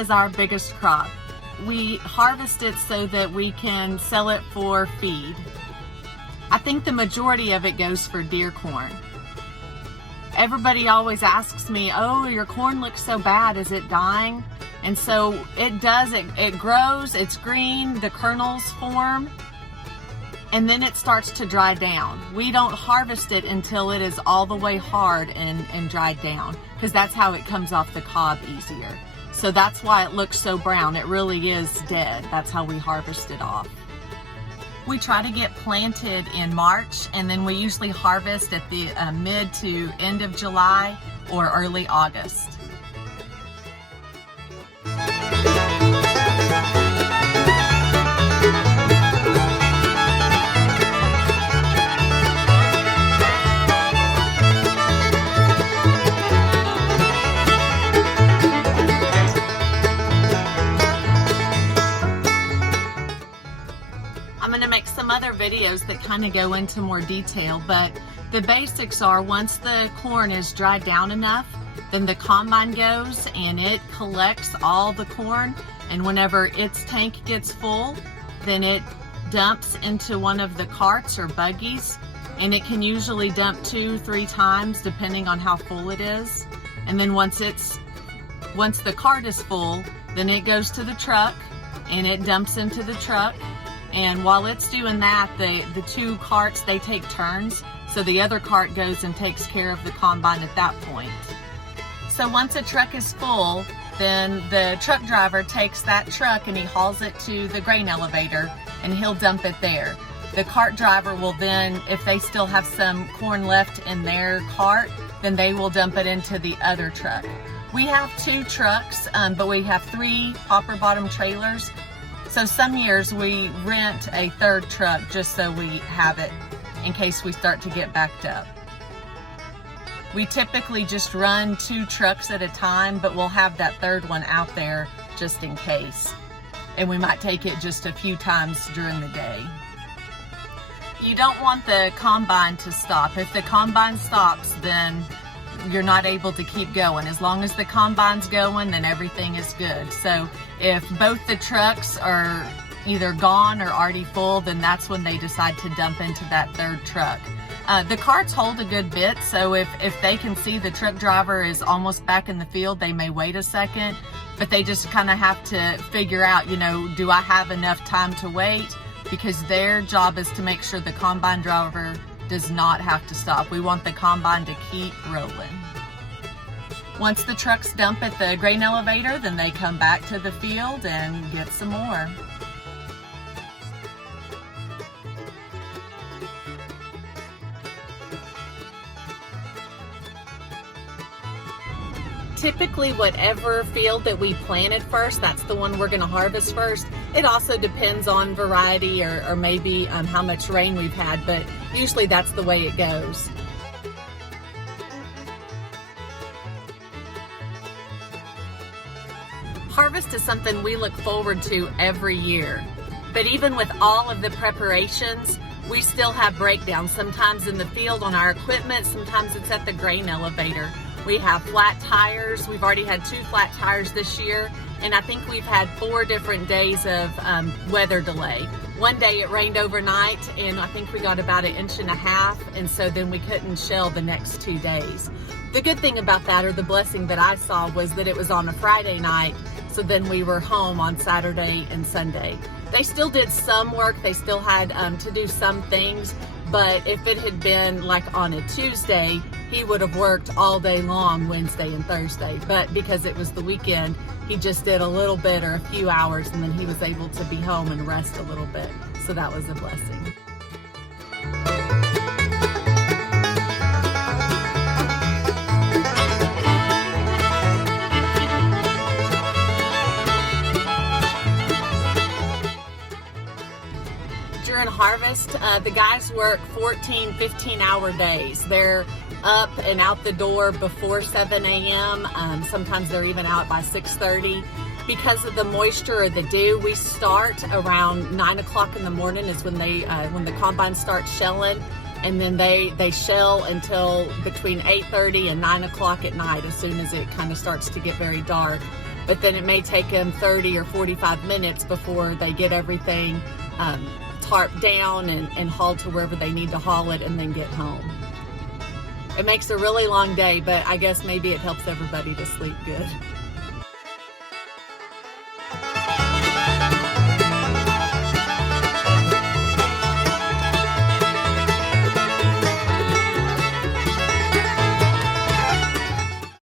is our biggest crop. We harvest it so that we can sell it for feed. I think the majority of it goes for deer corn. Everybody always asks me, oh, your corn looks so bad, is it dying? And so it does, it grows, it's green, the kernels form, and then it starts to dry down. We don't harvest it until it is all the way hard and dried down, because that's how it comes off the cob easier. So that's why it looks so brown. It really is dead. That's how we harvest it off. We try to get planted in March, and then we usually harvest at the mid to end of July or early August. I'm going to make some other videos that kind of go into more detail, but the basics are, once the corn is dried down enough, then the combine goes and it collects all the corn, and whenever its tank gets full, then it dumps into one of the carts or buggies, and it can usually dump 2-3 times depending on how full it is. And then once the cart is full, then it goes to the truck and it dumps into the truck. And while it's doing that, the two carts, they take turns. So the other cart goes and takes care of the combine at that point. So once a truck is full, then the truck driver takes that truck and he hauls it to the grain elevator and he'll dump it there. The cart driver will then, if they still have some corn left in their cart, then they will dump it into the other truck. We have 2 trucks, but we have 3 hopper bottom trailers. So some years we rent a 3rd truck just so we have it in case we start to get backed up. We typically just run 2 trucks at a time, but we'll have that 3rd one out there just in case. And we might take it just a few times during the day. You don't want the combine to stop. If the combine stops, then you're not able to keep going. As long as the combine's going, then everything is good. So if both the trucks are either gone or already full, then that's when they decide to dump into that 3rd truck. The carts hold a good bit, so if they can see the truck driver is almost back in the field, they may wait a second, but they just kind of have to figure out, you know, do I have enough time to wait? Because their job is to make sure the combine driver does not have to stop. We want the combine to keep rolling. Once the trucks dump at the grain elevator, then they come back to the field and get some more. Typically, whatever field that we planted first, that's the one we're going to harvest first. It also depends on variety or maybe how much rain we've had, but usually that's the way it goes. Harvest is something we look forward to every year. But even with all of the preparations, we still have breakdowns. Sometimes in the field on our equipment, sometimes it's at the grain elevator. We have flat tires. We've already had 2 flat tires this year, and I think we've had 4 different days of weather delay. One day it rained overnight, and I think we got about 1.5 inches, and so then we couldn't shell the next 2 days. The good thing about that, or the blessing that I saw, was that it was on a Friday night, so then we were home on Saturday and Sunday. They still did some work. They still had to do some things, but if it had been like on a Tuesday, he would have worked all day long Wednesday and Thursday. But because it was the weekend, he just did a little bit or a few hours, and then he was able to be home and rest a little bit. So that was a blessing. During harvest, the guys work 14, 15-hour days. They're up and out the door before 7 a.m. Sometimes they're even out by 6:30. Because of the moisture or the dew, we start around 9 o'clock in the morning is when the combine starts shelling, and then they shell until between 8:30 and 9 o'clock at night, as soon as it kind of starts to get very dark. but then it may take them 30 or 45 minutes before they get everything tarped down and hauled to wherever they need to haul it and then get home. It makes a really long day, but I guess maybe it helps everybody to sleep good.